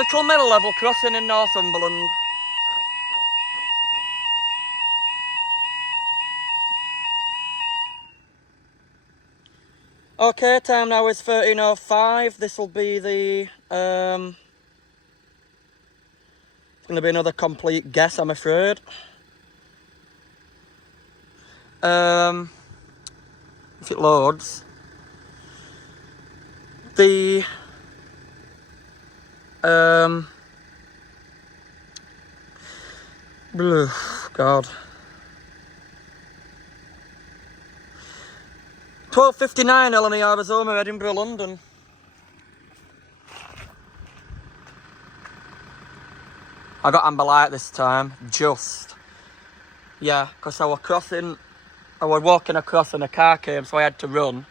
Little middle level crossing in Northumberland. Okay, time now is 13:05. This will be the it's going to be another complete guess, I'm afraid. If it loads, the God. 12:59 LNER Arizona, Edinburgh, London. I got amber light this time, just. Yeah, because I was walking across and a car came, so I had to run.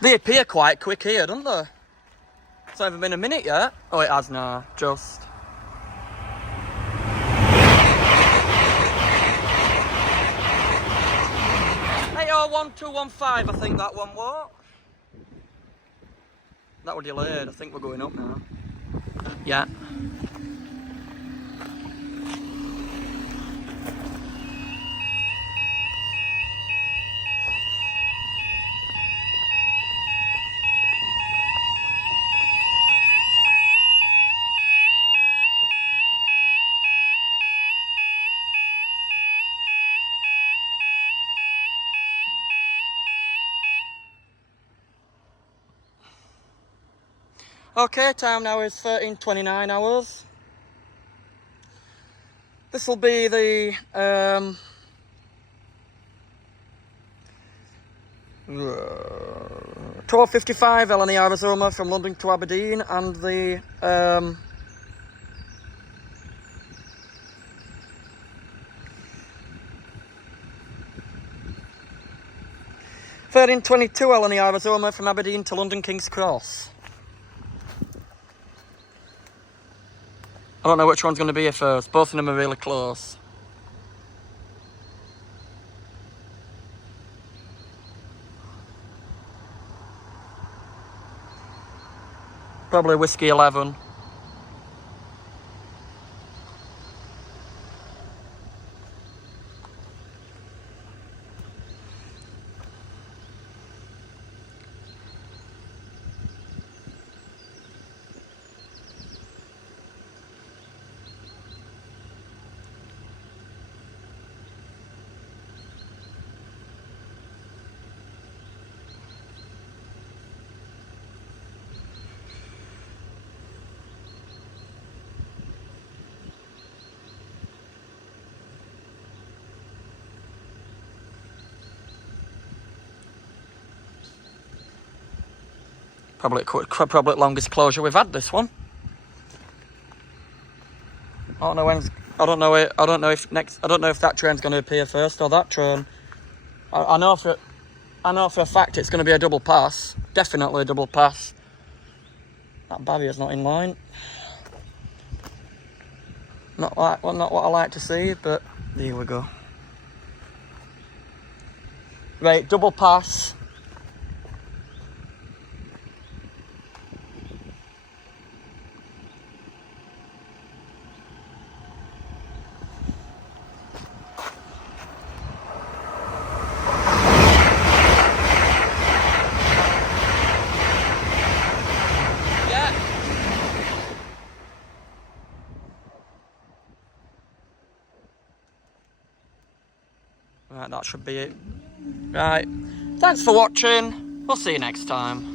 They appear quite quick here, don't they? It's not even been a minute yet. Oh, it has now, just. Hey, 1215, I think that one was. That was delayed, I think we're going up now. Yeah. Okay, time now is 13:29 hours. This will be the 12:55 LNER Arizona from London to Aberdeen, and the 13:22 LNER Arizona from Aberdeen to London King's Cross. I don't know which one's going to be here first. Both of them are really close. Probably Whiskey 11. Probably longest closure we've had, this one. I don't know if that train's going to appear first or that train. I know for a fact it's going to be a double pass. Definitely a double pass. That barrier's not in line. Not what I like to see, but here we go. Right, double pass. Right, that should be it. Right, thanks for watching. We'll see you next time.